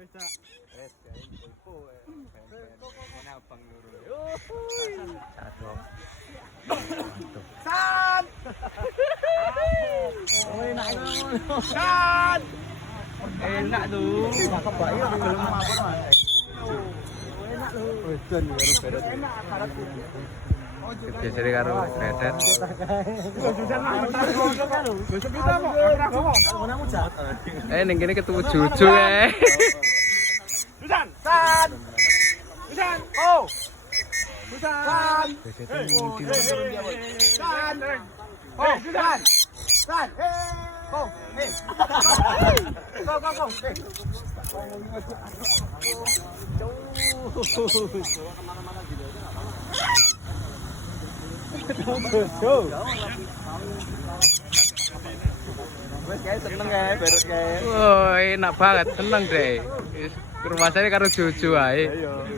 wis cak. Wes gawe info ana abang loro. Satu. San. Oh, enak ngono. San. Enak tuh. Cakep bae ya belum apa Mas. Enak lho. Wedan karo beret. Enak karat. Biasanya karo betet. Susan mah bentar ngono kan lho. Besok kita kok ora ngomong. Ngono jak. Ning kene ketemu Juju Susan. San. Susan. Oh. Susan. Betetnya San. Oh, Susan. San. Oh, Go. Wes kae seneng kae beret kae. Wah, enak banget, seneng deh. Ke rumah saya karo Juju ae. Ayo.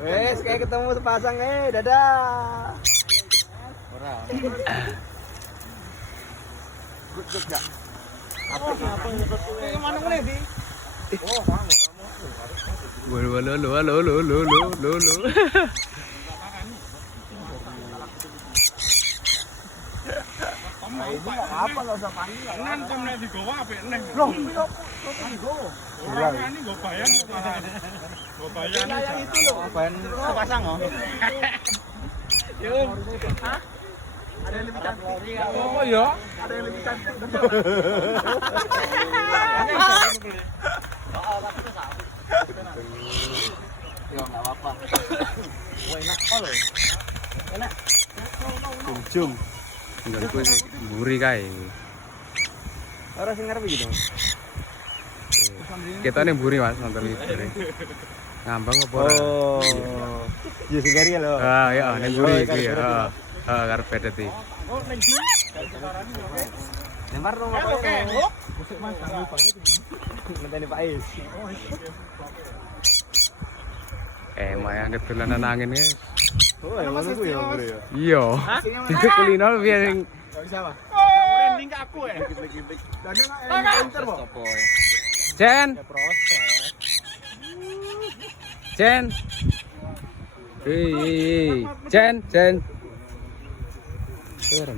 Wes kayak ketemu sepasang dadah. Ora. Good gak? Apa? Kemana ngene di? Oh, Halo. ini apa enggak usah panik. Nancem nek digowo apik neh. Loh, kok digowo? Ora ini nggo bayang. Nggo bayang. Yang itu loh. Ban sepasang oh. Yuk. Hah? Ada yang lebih cantik. Oh ya. Ada yang lebih cantik. Yo enggak apa-apa. Wah, enak kok lho. Enak. Cum. Enggak kuwi mburi kae. Ora sing ngarep iki, Dong. Ketane mburi Mas, nonton iki. Ngambang apa ora? Oh. Iya sing gari lho. Ah, ya ning mburi iki ya. Ah, karo betet iki. Oh, ning ndi? Lempar dong apa Oke. Busuk Mas, ganggu banget. Ngenteni Pak Is. Mayang ketulanan angin guys. Oh, yang ngono ku ya, Bro ya. Iya. Dicuk kulino biar sing Enggak bisa, Pak. Oh, branding ke aku ya. Klik-klik. Dan enter, Pak. Sopo? Jen, Proses. Jen. Jen. Ora,